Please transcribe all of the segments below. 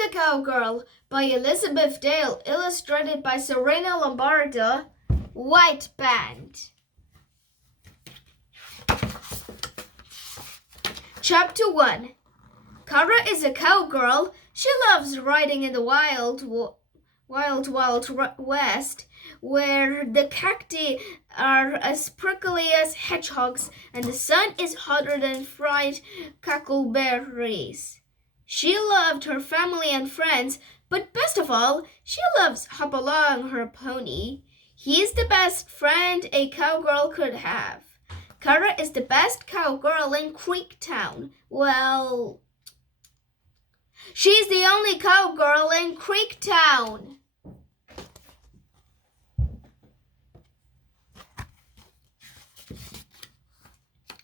the Cowgirl by Elizabeth Dale, illustrated by Serena Lombardo, White Band. Chapter 1. Kara is a cowgirl. She loves riding in the wild west, where the cacti are as prickly as hedgehogs and the sun is hotter than fried cackleberries. She loved her family and friends, but best of all, she loves Hopalong, her pony. He's the best friend a cowgirl could have. Kara is the best cowgirl in Creektown. Well, she's the only cowgirl in Creektown.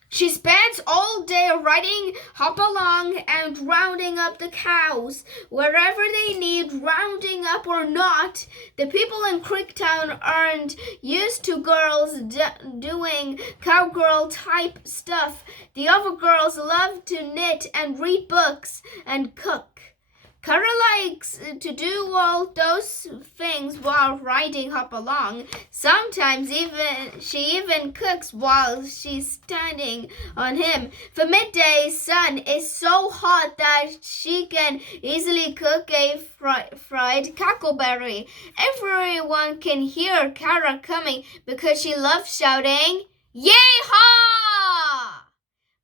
She spends all day riding Hopalong and rounding up the cows, wherever they need rounding up or not. The people in Creektown aren't used to girls doing cowgirl-type stuff. The other girls love to knit and read books and cook. Kara likes to do all those things while riding Hopalong. Sometimes she even cooks while she's standing on him. The midday sun is so hot that she can easily cook a fried cackleberry. Everyone can hear Kara coming because she loves shouting, "Yay-haw!"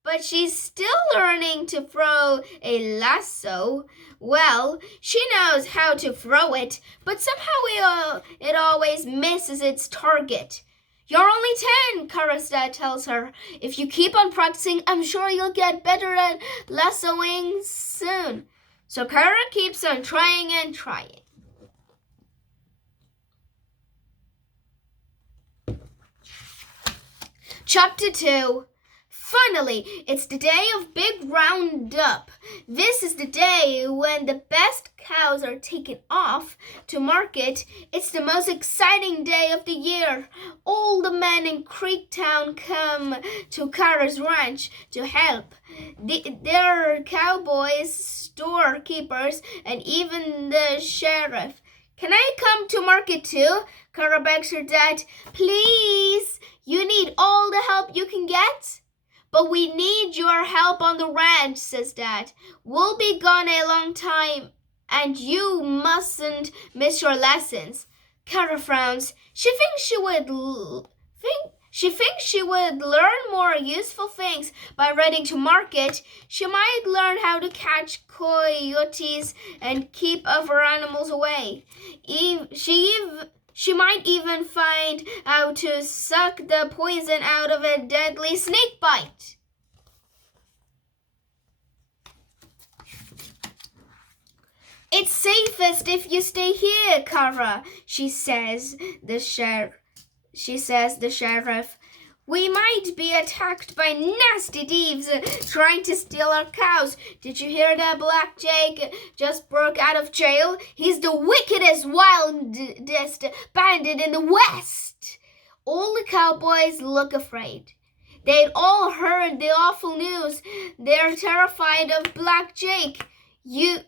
But she's still learning to throw a lasso. Well, she knows how to throw it, but somehow it always misses its target. "You're only 10, Kara's dad tells her. "If you keep on practicing, I'm sure you'll get better at lassoing soon." So Kara keeps on trying and trying. Chapter 2. Finally, it's the day of Big Roundup. This is the day when the best cows are taken off to market. It's the most exciting day of the year. All the men in Creektown come to Kara's ranch to help. There are cowboys, storekeepers, and even the sheriff. "Can I come to market too?" Kara begs her dad. "Please, you need all the help you can get." "But we need your help on the ranch," says Dad. "We'll be gone a long time, and you mustn't miss your lessons." Kara frowns. She thinks she would learn more useful things by riding to market. She might learn how to catch coyotes and keep other animals away. She might even find out to suck the poison out of a deadly snake bite. "It's safest if you stay here, Kara," says the sheriff. "We might be attacked by nasty thieves trying to steal our cows. Did you hear that Black Jake just broke out of jail? He's the wickedest, wildest bandit in the West." All the cowboys look afraid. They'd all heard the awful news. They're terrified of Black Jake. You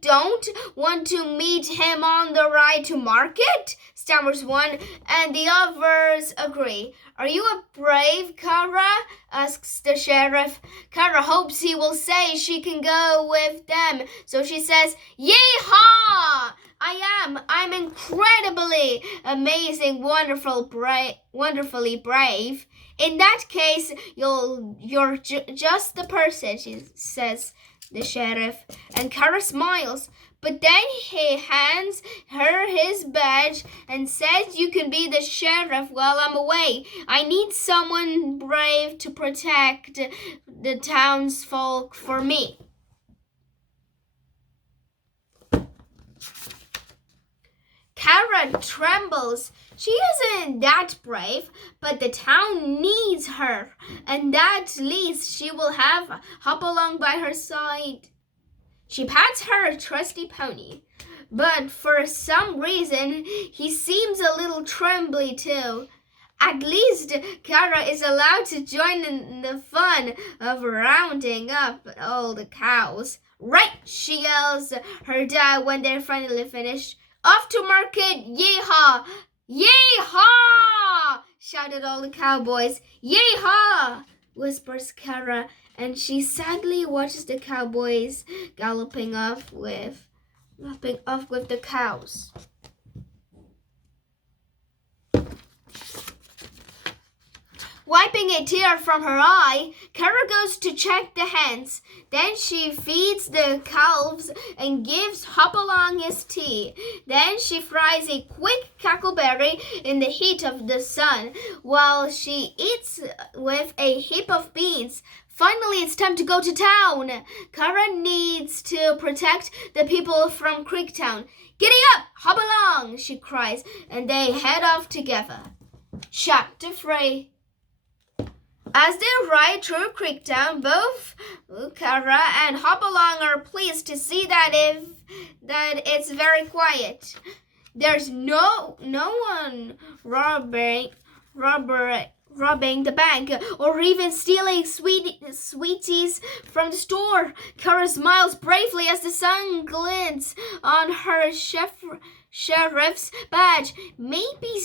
don't want to meet him on the ride to market?" stammers one, and the others agree. "Are you a brave, Kara?" asks the sheriff. Kara hopes he will say she can go with them, so she says, "Yay-haw! I am. I'm incredibly, amazing, wonderfully brave." "In that case, you're just the person," says the sheriff. And Kara smiles, but then he hands her his badge and says, "You can be the sheriff while I'm away. I need someone brave to protect the townsfolk for me." Kara trembles. She isn't that brave, but the town needs her, and at least she will have Hopalong by her side. She pats her trusty pony, but for some reason he seems a little trembly too. At least Kara is allowed to join in the fun of rounding up all the cows. Right, she yells her dad when they're finally finished. Off to market, yee-haw! Yee-haw! Shouted all the cowboys. Yee-haw! Whispers Kara, and she sadly watches the cowboys galloping off with the cows. Wiping a tear from her eye, Kara goes to check the hens. Then she feeds the calves and gives Hopalong his tea. Then she fries a quick cackleberry in the heat of the sun while she eats with a heap of beans. Finally, it's time to go to town. Kara needs to protect the people from Creektown. Giddy up, Hopalong, she cries, and they head off together. Chapter 3. As they ride through Creektown, both Kara and Hopalong are pleased to see that it's very quiet. There's no one robbing the bank or even stealing sweeties from the store. Kara smiles bravely as the sun glints on her sheriff's badge. Maybe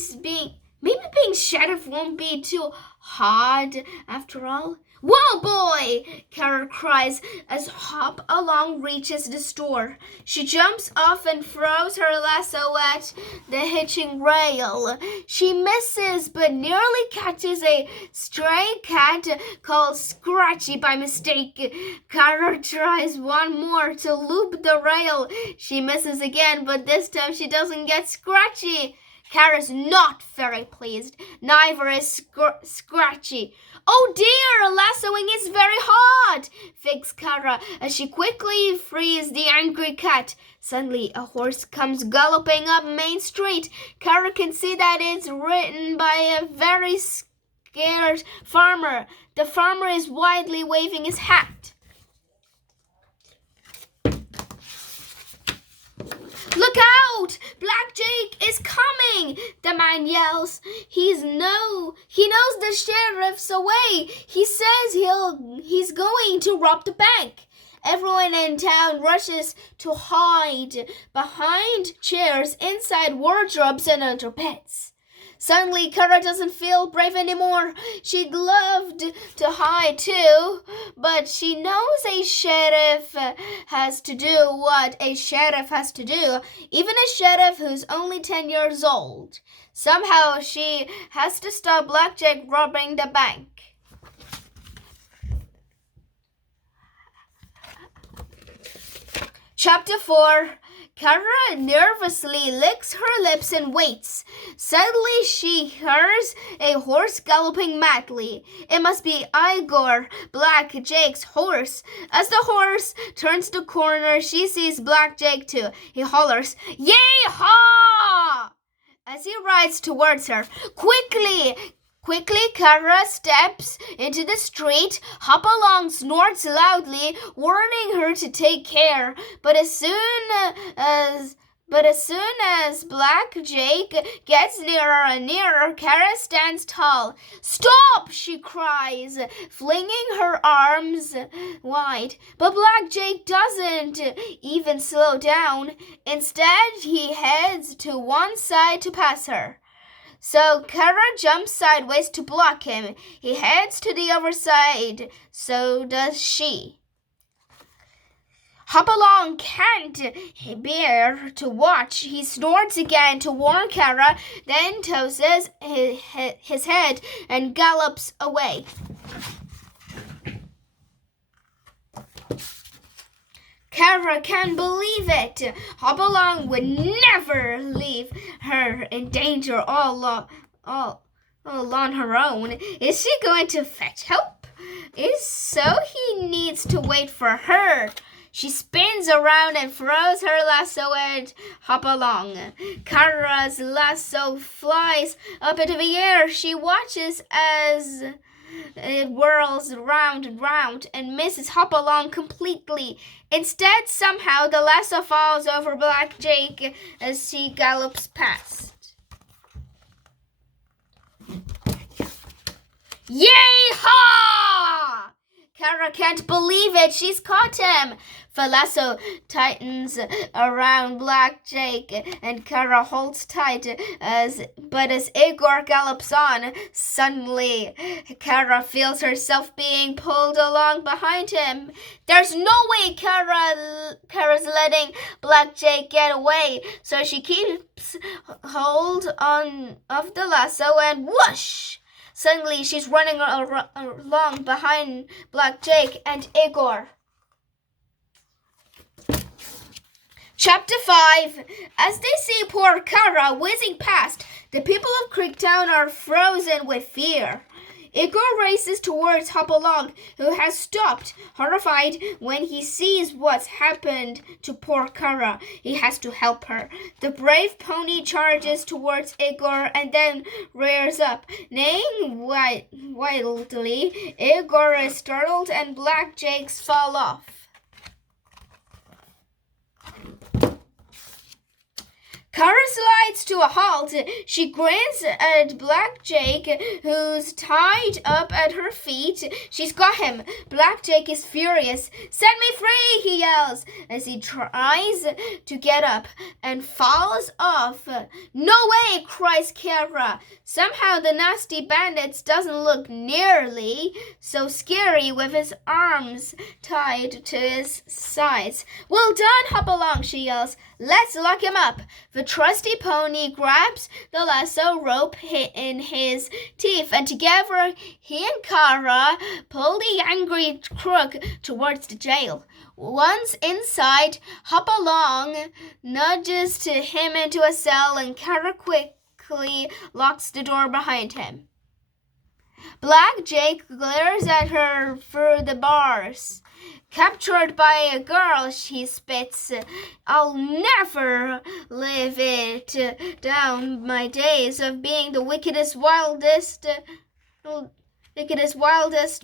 being sheriff won't be too hard after all. Whoa, boy! Kara cries as Hopalong reaches the store. She jumps off and throws her lasso at the hitching rail. She misses but nearly catches a stray cat called Scratchy by mistake. Kara tries one more to loop the rail. She misses again, but this time she doesn't get Scratchy. Kara's not very pleased. Neither is Scratchy. Oh dear, lassoing is very hard, thinks Kara as she quickly frees the angry cat. Suddenly, a horse comes galloping up Main Street. Kara can see that it's ridden by a very scared farmer. The farmer is wildly waving his hat. Look out! Black Jake is coming! The man yells. He knows the sheriff's away. He says he's going to rob the bank. Everyone in town rushes to hide behind chairs, inside wardrobes, and under beds. Suddenly, Kara doesn't feel brave anymore. She'd loved to hide too, but she knows a sheriff has to do what a sheriff has to do, even a sheriff who's only 10 years old. Somehow, she has to stop Blackjack robbing the bank. Chapter 4. Kara nervously licks her lips and waits. Suddenly she hears a horse galloping madly. It must be Igor, Black Jake's horse. As the horse turns the corner, she sees Black Jake too. He hollers, "Yee-haw!" as he rides towards her. Quickly, Kara steps into the street. Hopalong snorts loudly, warning her to take care. But as soon as Black Jake gets nearer and nearer, Kara stands tall. "Stop!" she cries, flinging her arms wide. But Black Jake doesn't even slow down. Instead, he heads to one side to pass her. So Kara jumps sideways to block him. He heads to the other side. So does she. Hopalong can't bear to watch. He snorts again to warn Kara, then tosses his head and gallops away. Kara can't believe it. Hopalong would never leave her in danger all on her own. Is she going to fetch help? If so, he needs to wait for her. She spins around and throws her lasso at Hopalong. Kara's lasso flies up into the air. She watches as it whirls round and round and misses Hopalong completely. Instead, somehow, the lasso falls over Black Jake as he gallops past. Yee-haw! Kara can't believe it. She's caught him. Falasso tightens around Black Jake, and Kara holds tight. But as Igor gallops on, suddenly Kara feels herself being pulled along behind him. There's no way Kara's letting Black Jake get away, so she keeps hold on of the lasso and whoosh! Suddenly, she's running along behind Black Jake and Igor. Chapter 5. As they see poor Kara whizzing past, the people of Creektown are frozen with fear. Igor races towards Hopalong, who has stopped, horrified when he sees what's happened to poor Kara. He has to help her. The brave pony charges towards Igor and then rears up. Neighing wildly, Igor is startled and Black Jakes fall off. Kara slides to a halt. She grins at Black Jake, who's tied up at her feet. She's got him. Black Jake is furious. "Set me free," he yells as he tries to get up and falls off. "No way," cries Kara. Somehow the nasty bandit doesn't look nearly so scary with his arms tied to his sides. "Well done, Hopalong," she yells. "Let's lock him up." The trusty pony grabs the lasso rope in his teeth, and together he and Kara pull the angry crook towards the jail. Once inside, Hopalong nudges him into a cell, and Kara quickly locks the door behind him. Black Jake glares at her through the bars. "Captured by a girl," she spits. "I'll never live it down my days of being the wickedest, wildest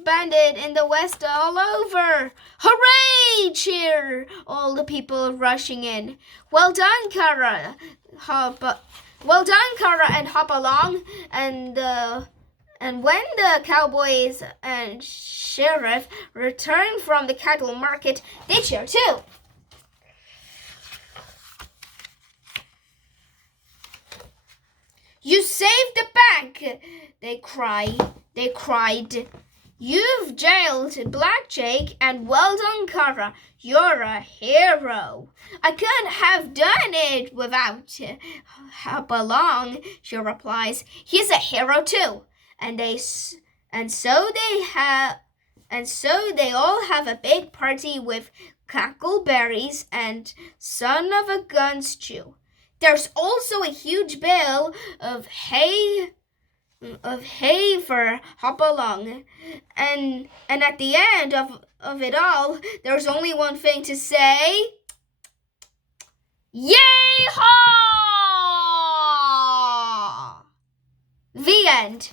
bandit in the West all over." "Hooray!" cheer all the people rushing in. Well done, Kara and Hopalong, and when the cowboys and sheriff return from the cattle market, they cheer too. "You saved the bank!" they cried. "You've jailed Black Jake, and well done, Kara. You're a hero." "I couldn't have done it without Hopalong," she replies. "He's a hero too." So they all have a big party with cackleberries and son of a gun stew. There's also a huge bale of hay for Hopalong, and at the end of it all, there's only one thing to say: Yay-haw! The end.